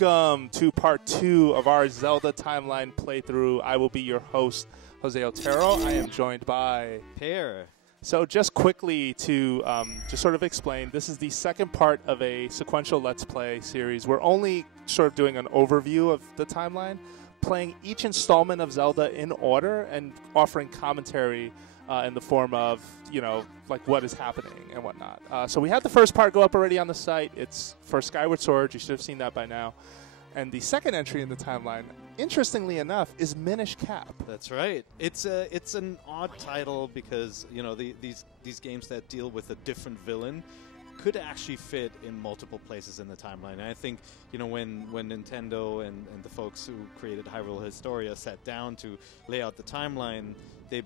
Welcome to part 2 of our Zelda timeline playthrough. I will be your host, Jose Otero. I am joined by Pear. So just quickly to just sort of explain, this is the second part of a sequential Let's Play series. We're only sort of doing an overview of the timeline, playing each installment of Zelda in order and offering commentary in the form of, you know, like what is happening and whatnot. So we had the first part go up already on the site. It's for Skyward Sword. You should have seen that by now. And the second entry in the timeline, interestingly enough, is Minish Cap. That's right. It's an odd title because, you know, these games that deal with a different villain could actually fit in multiple places in the timeline. And I think, you know, when Nintendo and the folks who created Hyrule Historia sat down to lay out the timeline, they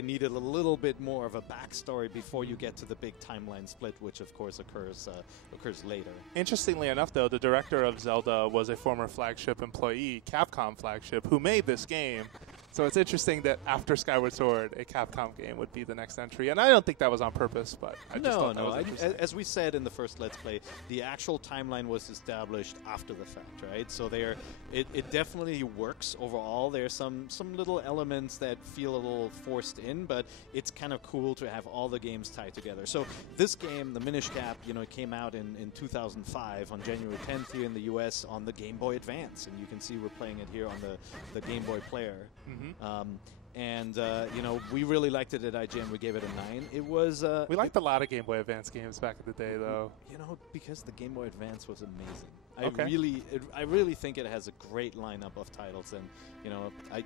needed a little bit more of a backstory before you get to the big timeline split, which of course occurs later. Interestingly enough, though, the director of Zelda was a former Flagship employee, Capcom Flagship, who made this game. So it's interesting that after Skyward Sword, a Capcom game would be the next entry. And I don't think that was on purpose, but I just thought that was interesting. As we said in the first Let's Play, the actual timeline was established after the fact, right? So it definitely works overall. There's some little elements that feel a little forced in, but it's kind of cool to have all the games tied together. So this game, the Minish Cap, you know, it came out in 2005 on January 10th here in the US on the Game Boy Advance, and you can see we're playing it here on the Game Boy player. Mm-hmm. You know, we really liked it at IGN. We gave it a 9. It was... we liked a lot of Game Boy Advance games back in the day, though. You know, because the Game Boy Advance was amazing. Okay. I really think it has a great lineup of titles, and you know, I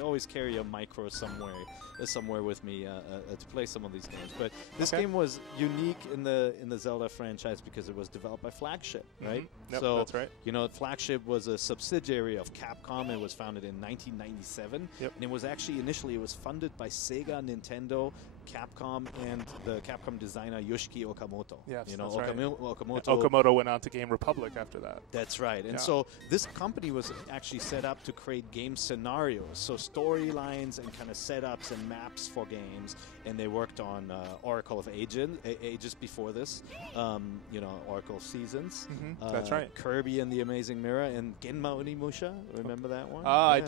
always carry a micro somewhere with me to play some of these games. But this game was unique in the Zelda franchise because it was developed by Flagship, right? Mm-hmm. Yep, so that's right. You know, Flagship was a subsidiary of Capcom. It was founded in 1997, yep. And it was actually initially funded by Sega, Nintendo, Capcom, and the Capcom designer Yoshiki Okamoto. Yes, you know, that's right. Okamoto went on to Game Republic after that. That's right. And so this company was actually set up to create game scenarios, so storylines and kind of setups and maps for games. And they worked on Oracle of Ages before this, you know, Oracle Seasons. Mm-hmm. That's right. Kirby and the Amazing Mirror and Genma Onimusha. Remember that one? Yeah. I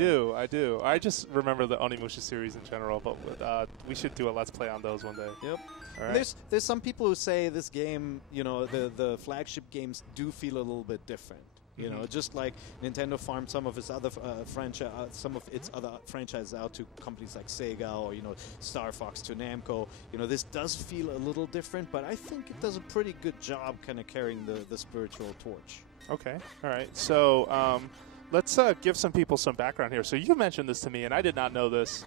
do. I just remember the Onimusha series in general, but we should do a Let's Play on those one day. Yep. All right. There's some people who say this game, you know, the Flagship games do feel a little bit different. You know, just like Nintendo farmed some of its other franchises out to companies like Sega or, you know, Star Fox to Namco. You know, this does feel a little different, but I think it does a pretty good job kind of carrying the spiritual torch. Okay. All right. So let's give some people some background here. So you mentioned this to me, and I did not know this.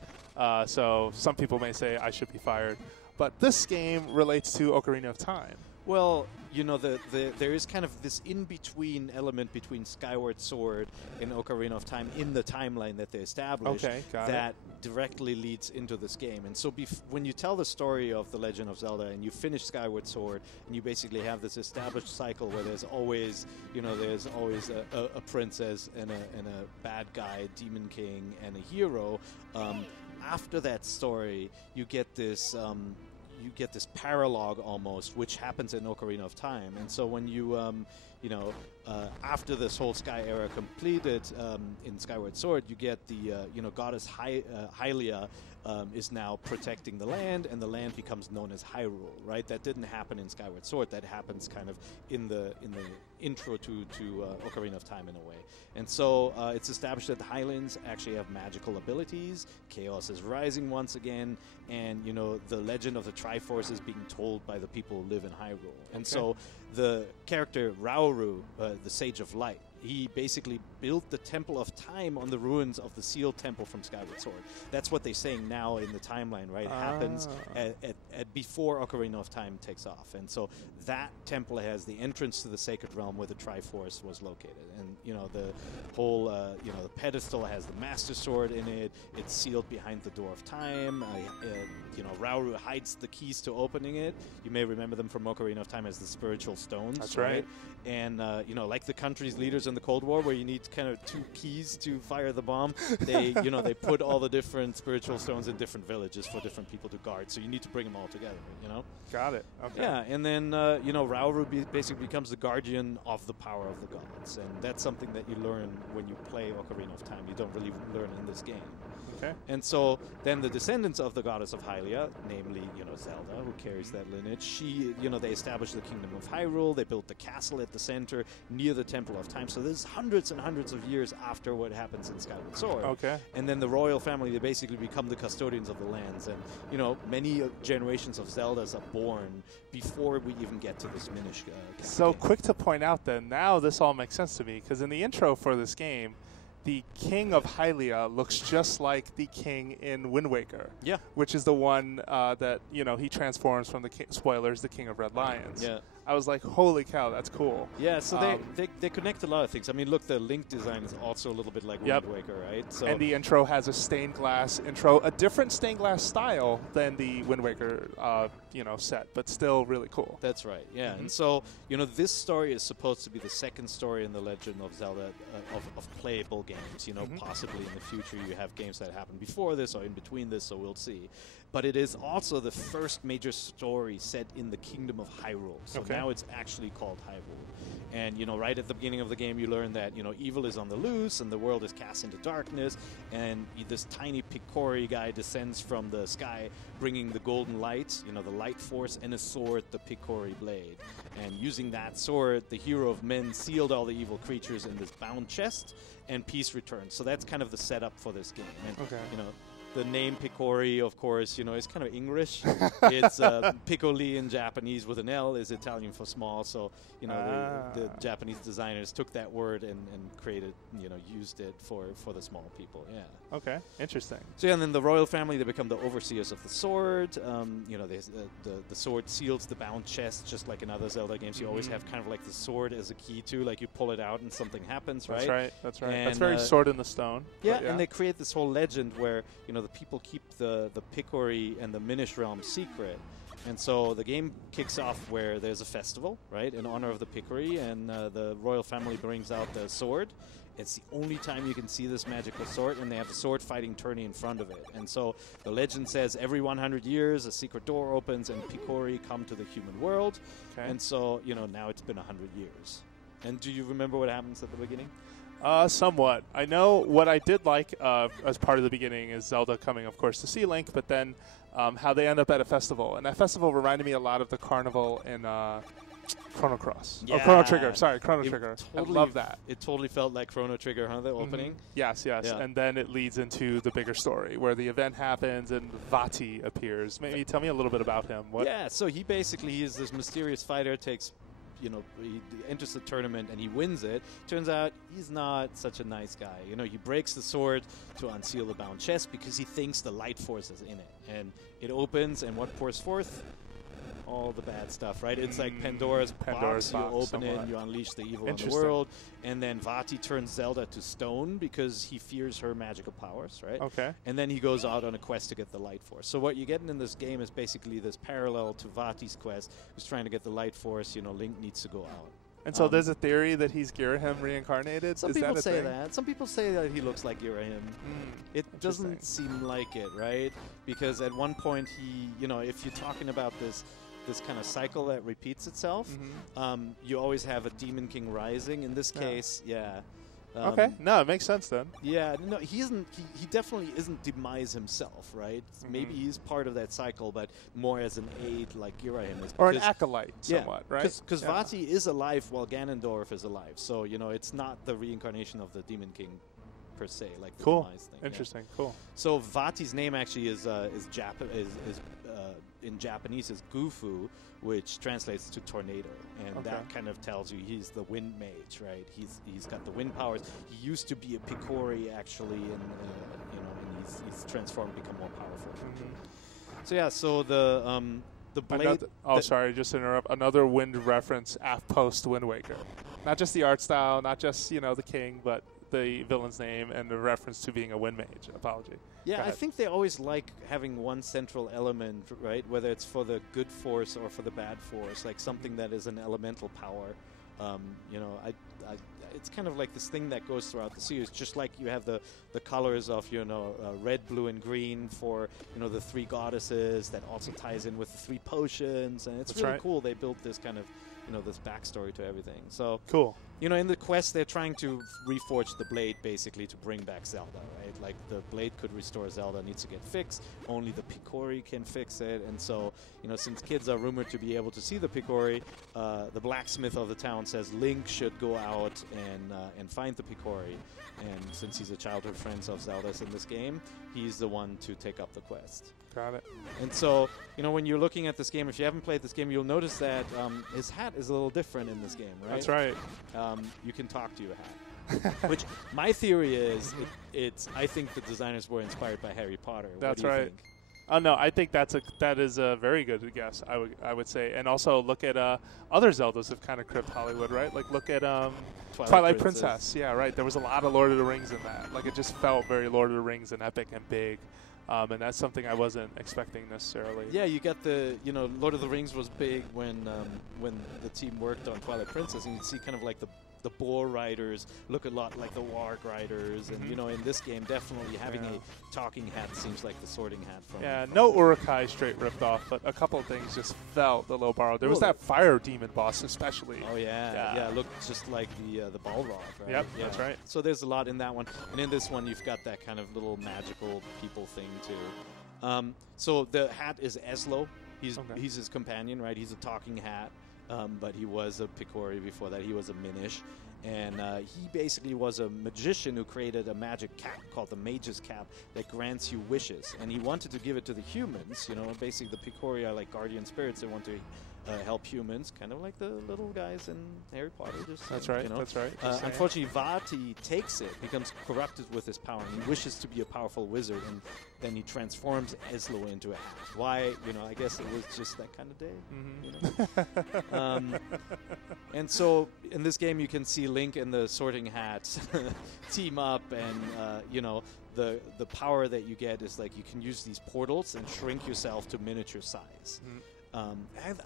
So some people may say I should be fired. But this game relates to Ocarina of Time. Well, you know, there is kind of this in-between element between Skyward Sword and Ocarina of Time in the timeline that they established that directly leads into this game. And so when you tell the story of The Legend of Zelda and you finish Skyward Sword and you basically have this established cycle where there's always a princess and a bad guy, demon king, and a hero, after that story, you get this paralogue almost, which happens in Ocarina of Time. And so when you, after this whole Sky era completed in Skyward Sword, you get the, goddess Hylia is now protecting the land, and the land becomes known as Hyrule, right? That didn't happen in Skyward Sword. That happens kind of in the intro to Ocarina of Time in a way. And so it's established that the Highlands actually have magical abilities. Chaos is rising once again, and you know the legend of the Triforce is being told by the people who live in Hyrule. And so the character Rauru, the Sage of Light, he basically built the Temple of Time on the ruins of the sealed temple from Skyward Sword. That's what they're saying now in the timeline, right? It happens at before Ocarina of Time takes off. And so that temple has the entrance to the Sacred Realm where the Triforce was located. And the whole the pedestal has the Master Sword in it. It's sealed behind the Door of Time. Rauru hides the keys to opening it. You may remember them from Ocarina of Time as the spiritual stones. That's right. And like the country's leaders in the Cold War, where you need kind of 2 keys to fire the bomb, they they put all the different spiritual stones in different villages for different people to guard. So you need to bring them all together. Got it. Okay. Yeah, and then Rauru basically becomes the guardian of the power of the gods, and that's something that you learn when you play Ocarina of Time. You don't really learn in this game. Okay. And so then the descendants of the goddess of Hylia, namely, Zelda, who carries that lineage, they established the kingdom of Hyrule. They built the castle at the center near the Temple of Time. So this is hundreds and hundreds of years after what happens in Skyward Sword. Okay. And then the royal family, they basically become the custodians of the lands. And, many generations of Zeldas are born before we even get to this Minish Cap. So quick to point out then, now this all makes sense to me, because in the intro for this game, the king of Hylia looks just like the king in Wind Waker. Yeah. Which is the one that, he transforms from spoilers, the king of Red Lions. Yeah. I was like, holy cow, that's cool. Yeah, so they connect a lot of things. I mean, look, the Link design is also a little bit like Wind Waker, right? So and the intro has a stained glass intro, a different stained glass style than the Wind Waker, set, but still really cool. That's right, yeah. Mm-hmm. And so, this story is supposed to be the second story in the Legend of Zelda of playable games. Possibly in the future you have games that happen before this or in between this, so we'll see. But it is also the first major story set in the Kingdom of Hyrule. So now it's actually called Hyrule. And, right at the beginning of the game, you learn that, evil is on the loose and the world is cast into darkness. And this tiny Picori guy descends from the sky, bringing the golden light, the light force, and a sword, the Picori blade. And using that sword, the hero of men sealed all the evil creatures in this bound chest, and peace returns. So that's kind of the setup for this game. And, the name Picori, of course, is kind of English. It's Piccoli in Japanese with an L is Italian for small. So, the Japanese designers took that word and created, used it for the small people. Yeah. Okay. Interesting. So, and then the royal family, they become the overseers of the sword. The sword seals the bound chest, just like in other Zelda games. You always have kind of like the sword as a key, too. Like you pull it out and something happens, right? That's right. And, that's very Sword in the Stone. Yeah, and they create this whole legend where, the people keep the Picori and the Minish realm secret. And so the game kicks off where there's a festival, right, in honor of the Picori, and the royal family brings out the sword. It's the only time you can see this magical sword, and they have the sword fighting tourney in front of it. And so the legend says every 100 years a secret door opens and Picori come to the human world. Okay. And so, now it's been 100 years. And do you remember what happens at the beginning? Somewhat. I know what I did like as part of the beginning is Zelda coming, of course, to see Link, but then how they end up at a festival. And that festival reminded me a lot of the carnival in Chrono Cross. Yeah. Oh, Chrono Trigger. Sorry, Chrono Trigger. Totally, I love that. It totally felt like Chrono Trigger, huh, the opening? Yes. Yeah. And then it leads into the bigger story where the event happens and Vati appears. Maybe tell me a little bit about him. Yeah, so he is this mysterious fighter, he enters the tournament and he wins it. Turns out he's not such a nice guy. He breaks the sword to unseal the bound chest because he thinks the light force is in it. And it opens, and what pours forth? All the bad stuff, right? It's like Pandora's box. You open it and you unleash the evil in the world. And then Vati turns Zelda to stone because he fears her magical powers, right? Okay. And then he goes out on a quest to get the light force. So what you're getting in this game is basically this parallel to Vati's quest, who's trying to get the light force. Link needs to go out. And so there's a theory that he's Girahim reincarnated? Some people say that. Some people say that he looks like Girahim. It doesn't seem like it, right? Because at one point he, if you're talking about this kind of cycle that repeats itself, you always have a Demon King rising. In this case, okay. No, it makes sense then. Yeah, no, he isn't. He definitely isn't Demise himself, right? Maybe he's part of that cycle, but more as an aid, like Girahim is. Or an acolyte, somewhat, right? Because Vati is alive while Ganondorf is alive. So it's not the reincarnation of the Demon King per se, like the Demise thing. Interesting. Cool. So Vati's name actually is in Japanese is Gufu, which translates to tornado, and that kind of tells you he's the wind mage, right? He's got the wind powers. He used to be a Picori actually, and he's transformed, become more powerful. So the blade. Sorry, just to interrupt. Another wind reference post Wind Waker. Not just the art style, not just, you know, the king, but the villain's name and the reference to being a wind mage. Apology. Yeah, I think they always like having one central element, right? Whether it's for the good force or for the bad force, like something that is an elemental power. You know, it's kind of like this thing that goes throughout the series, just like you have the colors of, you know, red, blue, and green for, you know, the 3 goddesses. That also ties in with the 3 potions, and it's really cool. They built this kind of, you know, this backstory to everything. So cool. You know, in the quest, they're trying to reforge the blade, basically, to bring back Zelda, right? Like, the blade could restore Zelda, needs to get fixed. Only the Picori can fix it. And so, you know, since kids are rumored to be able to see the Picori, the blacksmith of the town says Link should go out and find the Picori. And since he's a childhood friend of Zelda's in this game, he's the one to take up the quest. Got it. And so, you know, when you're looking at this game, if you haven't played this game, you'll notice that his hat is a little different in this game, right? That's right. You can talk to your hat. Which, my theory is, I think the designers were inspired by Harry Potter. That's what do you right. think? Oh no, I think that is a very good guess. I would say, and also look at other Zeldas have kind of cribbed Hollywood, right? Like look at Twilight Princess. Yeah, right. There was a lot of Lord of the Rings in that. Like it just felt very Lord of the Rings and epic and big. And that's something I wasn't expecting necessarily. Yeah, you got the, you know, Lord of the Rings was big when the team worked on Twilight Princess, and you'd see kind of like the boar riders look a lot like the warg riders, and you know, in this game, definitely having a talking hat seems like the sorting hat from. No Urukai straight ripped off, but a couple of things just felt a little borrowed. There was that fire demon boss, especially. Oh yeah, looked just like the Balrog. Right? Yep, that's right. So there's a lot in that one, and in this one, you've got that kind of little magical people thing too. So the hat is Eslo. He's his companion, right? He's a talking hat. But he was a Picori before that. He was a Minish. And he basically was a magician who created a magic cap called the Mage's Cap that grants you wishes. And he wanted to give it to the humans. You know, basically the Picori are like guardian spirits. They want to help humans, kind of like the little guys in Harry Potter. That's right. You know? That's right. Unfortunately, Vati takes it, becomes corrupted with his power, and he wishes to be a powerful wizard, and then he transforms Eslo into a hat. Why? You know, I guess it was just that kind of day. You know? And so in this game, you can see Link and the Sorting Hats team up, and you know, the power that you get is like you can use these portals and shrink yourself to miniature size.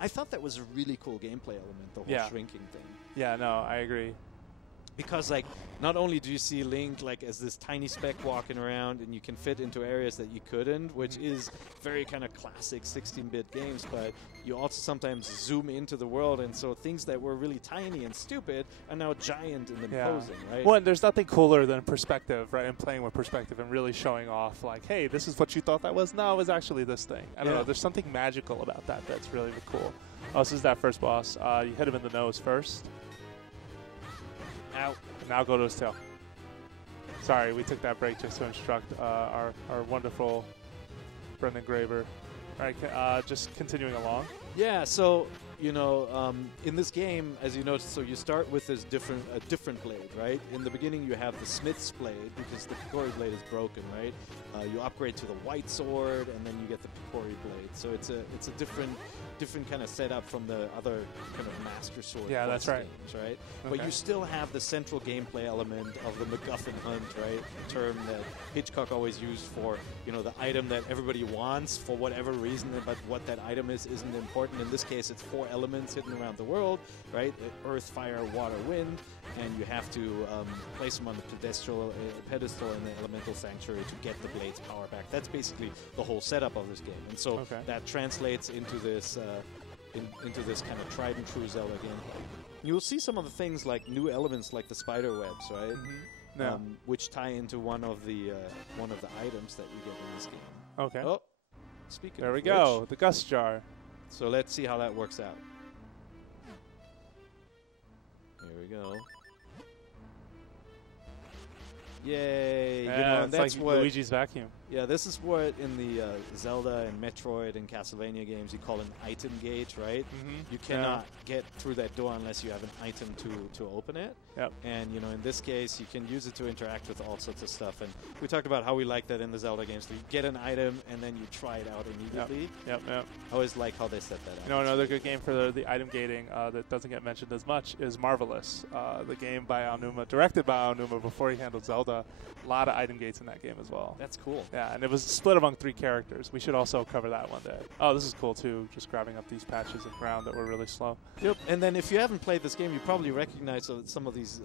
I thought that was a really cool gameplay element, the whole shrinking thing. Yeah, no, I agree. Because, like, not only do you see Link, like, as this tiny speck walking around, and you can fit into areas that you couldn't, which is very kind of classic 16-bit games, but you also sometimes zoom into the world, and so things that were really tiny and stupid are now giant and imposing, right? Well, and there's nothing cooler than perspective, right? And playing with perspective and really showing off, like, hey, this is what you thought that was? No, it was actually this thing. I don't know. There's something magical about that that's really, really cool. Oh, this is that first boss. You hit him in the nose first. Ow. Now go to his tail. Sorry, we took that break just to instruct our wonderful Brendan Graver. All right, just continuing along. Yeah, so, you know, in this game, as you notice, so you start with this different blade, right? In the beginning, you have the Smith's blade, because the Picori blade is broken, right? You upgrade to the white sword, and then you get the Picori blade. So it's a different kind of setup from the other kind of Master Sword that's right. games, right? Okay. But you still have the central gameplay element of the MacGuffin hunt, right? A term that Hitchcock always used for, you know, the item that everybody wants for whatever reason, but what that item is isn't important. In this case, it's 4 elements hidden around the world, right? Earth, fire, water, wind, and you have to place them on the pedestal in the elemental sanctuary to get the blade's power back. That's basically the whole setup of this game, and so that translates into this into this kind of tried and true Zelda gameplay. You'll see some of the things like new elements, like the spider webs, right? Which tie into one of the items that you get in this game. Okay. Oh, speaking. There we go. The Gust Jar. So let's see how that works out. Here we go. Yay! Yeah, you know, and it's that's like what Luigi's vacuum. Yeah, this is what in the Zelda and Metroid and Castlevania games you call an item gate, right? You cannot get through that door unless you have an item to open it. Yep. And you know, in this case, you can use it to interact with all sorts of stuff. And we talked about how we like that in the Zelda games. So you get an item and then you try it out immediately. Yep. I always like how they set that up. You know, another good game for the item gating that doesn't get mentioned as much is Marvelous, the game by Aonuma, directed by Aonuma before he handled Zelda. A lot of item gates in that game as well. That's cool. Yeah, and it was split among 3 characters. We should also cover that one day. Oh, this is cool too, just grabbing up these patches of ground that were really slow. Yep, and then if you haven't played this game, you probably recognize some of these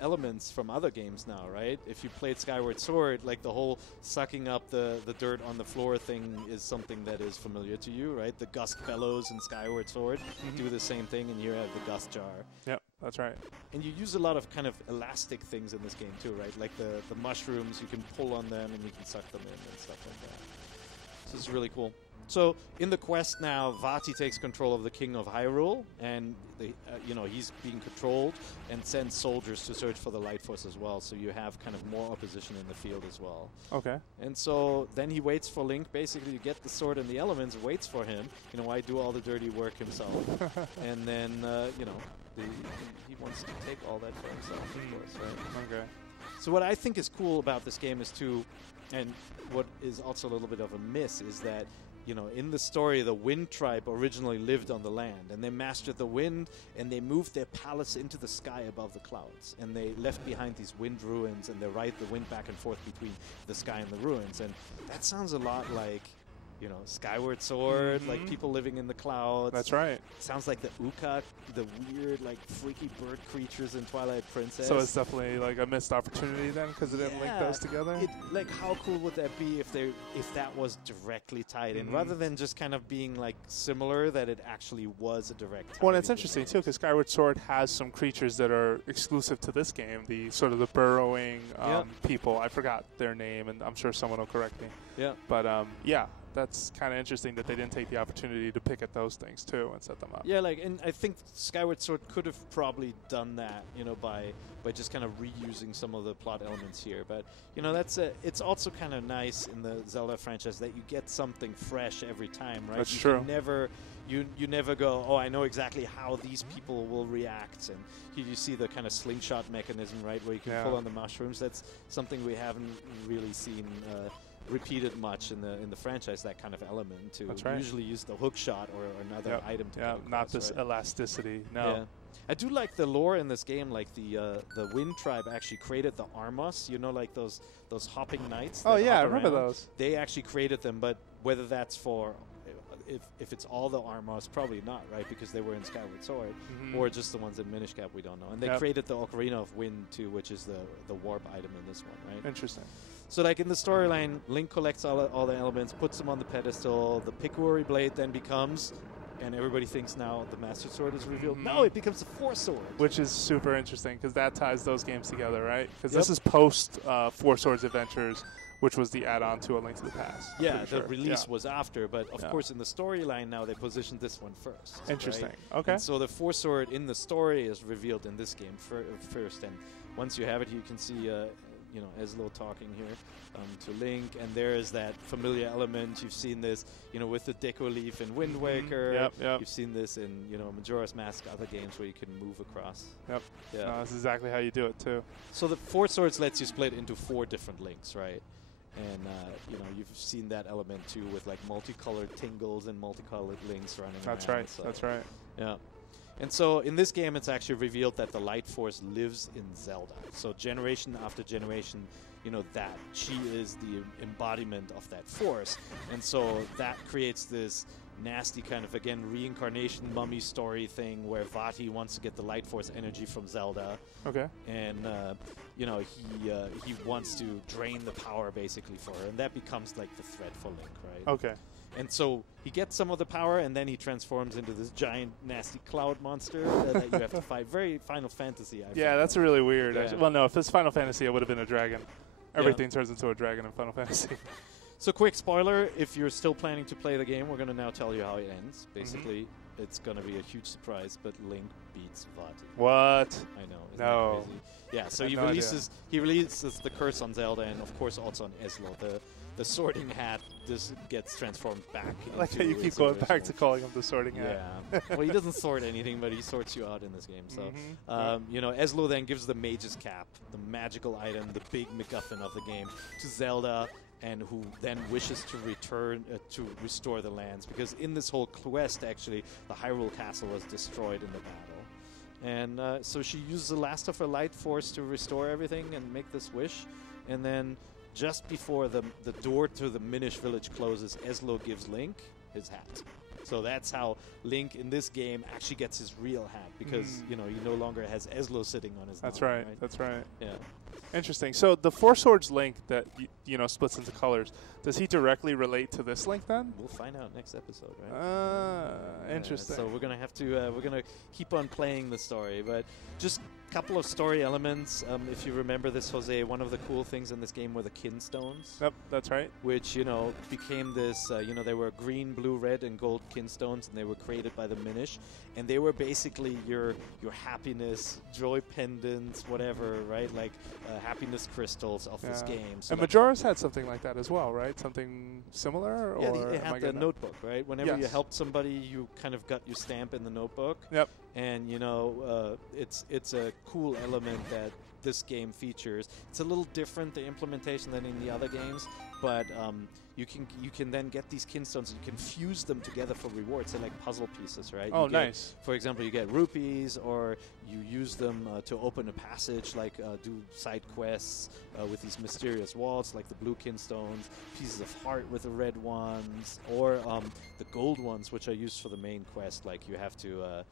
elements from other games now, right? If you played Skyward Sword, like the whole sucking up the dirt on the floor thing is something that is familiar to you, right? The gust bellows in Skyward Sword do the same thing, and here you have the gust jar. Yep, that's right. And you use a lot of kind of elastic things in this game too, right? Like the mushrooms, you can pull on them and you can suck them in and stuff like that. So it's really cool. So in the quest now, Vati takes control of the King of Hyrule, and he's being controlled and sends soldiers to search for the Light Force as well. So you have kind of more opposition in the field as well. Okay. And so then he waits for Link, basically to get the sword and the elements, waits for him. You know, why do all the dirty work himself? And then he wants to take all that for himself, of course. Right? Okay. So what I think is cool about this game is too, and what is also a little bit of a miss, is that you know, in the story, the Wind Tribe originally lived on the land, and they mastered the wind, and they moved their palace into the sky above the clouds, and they left behind these wind ruins, and they ride the wind back and forth between the sky and the ruins, and that sounds a lot like, you know, Skyward Sword, like people living in the clouds. That's right. Sounds like the Ukak, the weird, like, freaky bird creatures in Twilight Princess. So it's definitely like a missed opportunity then, because it didn't link those together? Like, how cool would that be if that was directly tied in, rather than just kind of being, like, similar, that it actually was a direct tie. Well, and it's interesting, too, because Skyward Sword has some creatures that are exclusive to this game, the sort of the burrowing people. I forgot their name, and I'm sure someone will correct me. Yeah. But, yeah. That's kind of interesting that they didn't take the opportunity to pick at those things too and set them up. Yeah, like, and I think Skyward Sword could have probably done that, you know, by just kind of reusing some of the plot elements here. But you know, it's also kind of nice in the Zelda franchise that you get something fresh every time, right? That's true. You never go, oh, I know exactly how these people will react, and here you see the kind of slingshot mechanism, right, where you can pull on the mushrooms. That's something we haven't really seen repeated much in the franchise, that kind of element to usually use the hook shot or another item to get across, not this elasticity. No. Yeah. I do like the lore in this game, like the Wind Tribe actually created the Armos, you know, like those hopping knights. Oh yeah, I remember those. They actually created them, but whether that's for if it's all the Armos, probably not, right? Because they were in Skyward Sword, or just the ones in Minish Cap, we don't know. And they created the Ocarina of Wind too, which is the warp item in this one, right? Interesting. So, like, in the storyline, Link collects all the elements, puts them on the pedestal. The Pikuri blade then becomes, and everybody thinks now the Master Sword is revealed. No, it becomes the Force Sword. Which is super interesting, because that ties those games together, right? Because this is post Four Swords Adventures, which was the add-on to A Link to the Past. Yeah, the release was after, but of course in the storyline now they positioned this one first. Interesting. Right? Okay. And so the Force Sword in the story is revealed in this game first, and once you have it, you can see you know, Eslo talking here to Link, and there is that familiar element. You've seen this, you know, with the Deku Leaf in Wind Waker. You've seen this in, you know, Majora's Mask, other games where you can move across. Yeah. No, that's exactly how you do it too. So the Four Swords lets you split into 4 different links, right? And, you know, you've seen that element too with, like, multicolored tingles and multicolored links running around. That's right. So, that's right. Yeah. And so in this game, it's actually revealed that the Light Force lives in Zelda. So generation after generation, you know, that she is the embodiment of that force. And so that creates this nasty kind of, again, reincarnation mummy story thing where Vati wants to get the Light Force energy from Zelda. Okay. And, you know, he wants to drain the power basically for her. And that becomes like the threat for Link, right? Okay. And so he gets some of the power, and then he transforms into this giant, nasty cloud monster that you have to fight. Very Final Fantasy, I Yeah, that's really weird. Yeah. Well, no, if it's Final Fantasy, it would have been a dragon. Everything turns into a dragon in Final Fantasy. So quick spoiler, if you're still planning to play the game, we're going to now tell you how it ends. Basically, it's going to be a huge surprise, but Link beats Vati. What? I know. Isn't no. that crazy? Yeah, so he releases the curse on Zelda, and of course also on Eslo. The sorting hat just gets transformed back. Like how you keep going back to calling him the sorting hat. Yeah. Well, he doesn't sort anything, but he sorts you out in this game. So, you know, Eslo then gives the Mage's Cap, the magical item, the big MacGuffin of the game, to Zelda, and who then wishes to return to restore the lands, because in this whole quest, actually, the Hyrule castle was destroyed in the battle. And so she uses the last of her light force to restore everything and make this wish, and then just before the door to the Minish village closes, Eslo gives Link his hat. So that's how Link in this game actually gets his real hat, because you know, he no longer has Eslo sitting on his. That's right. That's right. Yeah. Interesting. So the Four Swords Link that you know splits into colors, does he directly relate to this Link then? We'll find out next episode, right? Interesting. So we're gonna have to we're gonna keep on playing the story, but just a couple of story elements. If you remember this, Jose, one of the cool things in this game were the kinstones. Yep, that's right. Which, you know, became this, you know, they were green, blue, red, and gold kinstones, and they were created by the Minish. And they were basically your happiness, joy pendants, whatever, right? Like happiness crystals of this game. So and Majora's had something like that as well, right? Something similar? Yeah, or it had the notebook, right? Whenever you helped somebody, you kind of got your stamp in the notebook. Yep. And, you know, it's a cool element that this game features. It's a little different, the implementation, than in the other games, but you can then get these kinstones and you can fuse them together for rewards. They're like puzzle pieces, right? Oh, nice. For example, you get rupees, or you use them to open a passage, like do side quests with these mysterious walls, like the blue kinstones, pieces of heart with the red ones, or the gold ones, which are used for the main quest. Like you have to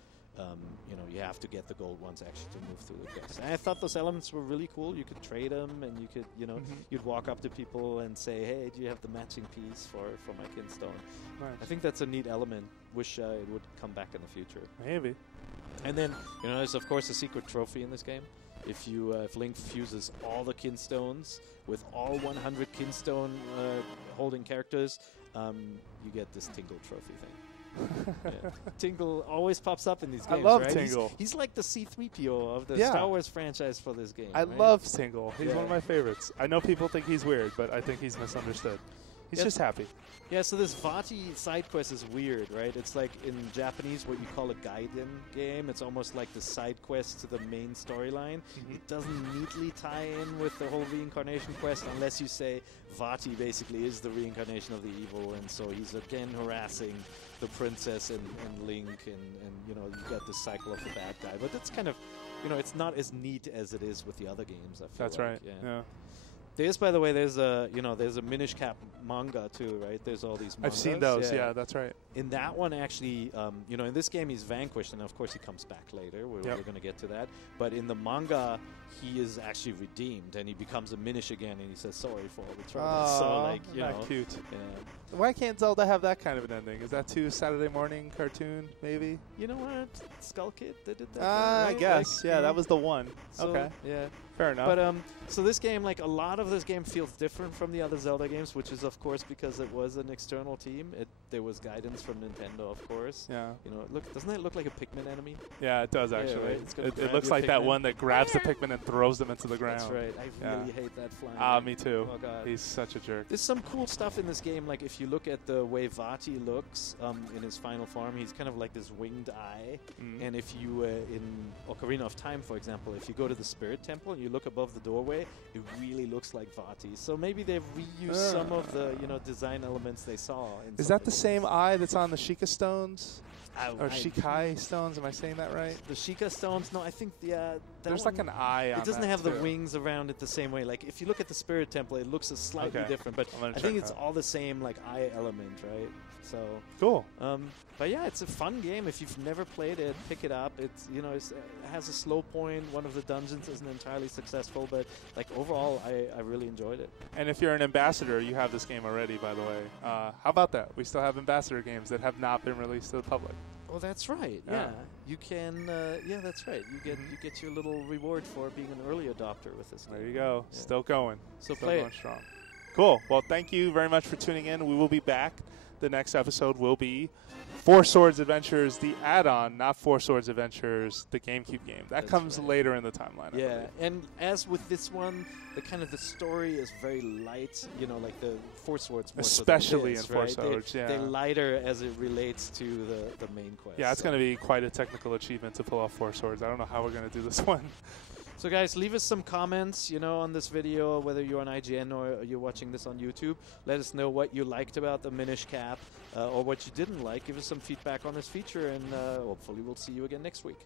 you know, you have to get the gold ones actually to move through the quest. And I thought those elements were really cool. You could trade them, and you could, you know, you'd walk up to people and say, "Hey, do you have the matching piece for my kinstone?" Nice. I think that's a neat element. Wish it would come back in the future. Maybe. And then, you know, there's of course a secret trophy in this game. If you if Link fuses all the kinstones with all 100 kinstone holding characters, you get this Tingle trophy thing. Yeah. Tingle always pops up in these games. I love right? Tingle. He's like the C-3PO of the Star Wars franchise for this game. I right? love Tingle. He's one of my favorites. I know people think he's weird, but I think he's misunderstood. He's just happy. Yeah, so this Vati side quest is weird, right? It's like in Japanese what you call a Gaiden game. It's almost like the side quest to the main storyline. It doesn't neatly tie in with the whole reincarnation quest unless you say Vati basically is the reincarnation of the evil, and so he's again harassing the princess and Link, and you know, you got this cycle of the bad guy. But it's kind of, you know, it's not as neat as it is with the other games, I feel That's like. right, yeah. There's, by the way, there's a Minish Cap manga too, right? There's all these mangas. I've seen those, yeah, that's right. In that one, actually, you know, in this game he's vanquished, and of course he comes back later. We're going to get to that. But in the manga, he is actually redeemed, and he becomes a Minish again, and he says sorry for all the trouble. So, like, you know, cute. Yeah. Why can't Zelda have that kind of an ending? Is that too Saturday morning cartoon, maybe? You know what? Skull Kid, they did that. I guess. Like, yeah, that was the one. So, okay. Yeah. Fair enough. But so this game, like a lot of this game, feels different from the other Zelda games, which is of course because it was an external team. There was guidance from Nintendo, of course. Yeah. You know, doesn't it look like a Pikmin enemy? Yeah, it does actually. Yeah, right? It looks like that one that grabs the Pikmin and throws them into the ground. That's right. I really hate that flying. Me too. Oh god. He's such a jerk. There's some cool stuff in this game. Like if you look at the way Vati looks in his final form, he's kind of like this winged eye. And if you in Ocarina of Time, for example, if you go to the Spirit Temple and you look above the doorway, it really looks like Vati. So maybe they've reused some of the design elements they saw. Is that the same eye that's on the Sheikah stones? Or I Shikai stones? Am I saying that right? The Sheikah stones? No, I think there's like an eye on it. Doesn't that have too. the wings around it the same way. Like if you look at the Spirit Temple, it looks slightly different, but I think it's all the same like eye element, right? So cool. But yeah, it's a fun game. If you've never played it, pick it up. It's it has a slow point. One of the dungeons isn't entirely successful, but like overall, I really enjoyed it. And if you're an ambassador, you have this game already, by the way. How about that? We still have ambassador games that have not been released to the public. Oh, that's right. Yeah, you can. Yeah, that's right. You get your little reward for being an early adopter with this game. There you go. Yeah. Still going. So still play going it. Strong. Cool. Well, thank you very much for tuning in. We will be back the next episode will be Four Swords Adventures, the add-on, not Four Swords Adventures, the GameCube game. That comes later in the timeline. Yeah, and as with this one, the story is very light. You know, like the Four Swords, more especially so in Four Swords. They're lighter as it relates to the main quest. Yeah, it's going to be quite a technical achievement to pull off Four Swords. I don't know how we're going to do this one. So guys, leave us some comments, on this video, whether you're on IGN or you're watching this on YouTube. Let us know what you liked about the Minish Cap or what you didn't like. Give us some feedback on this feature, and hopefully we'll see you again next week.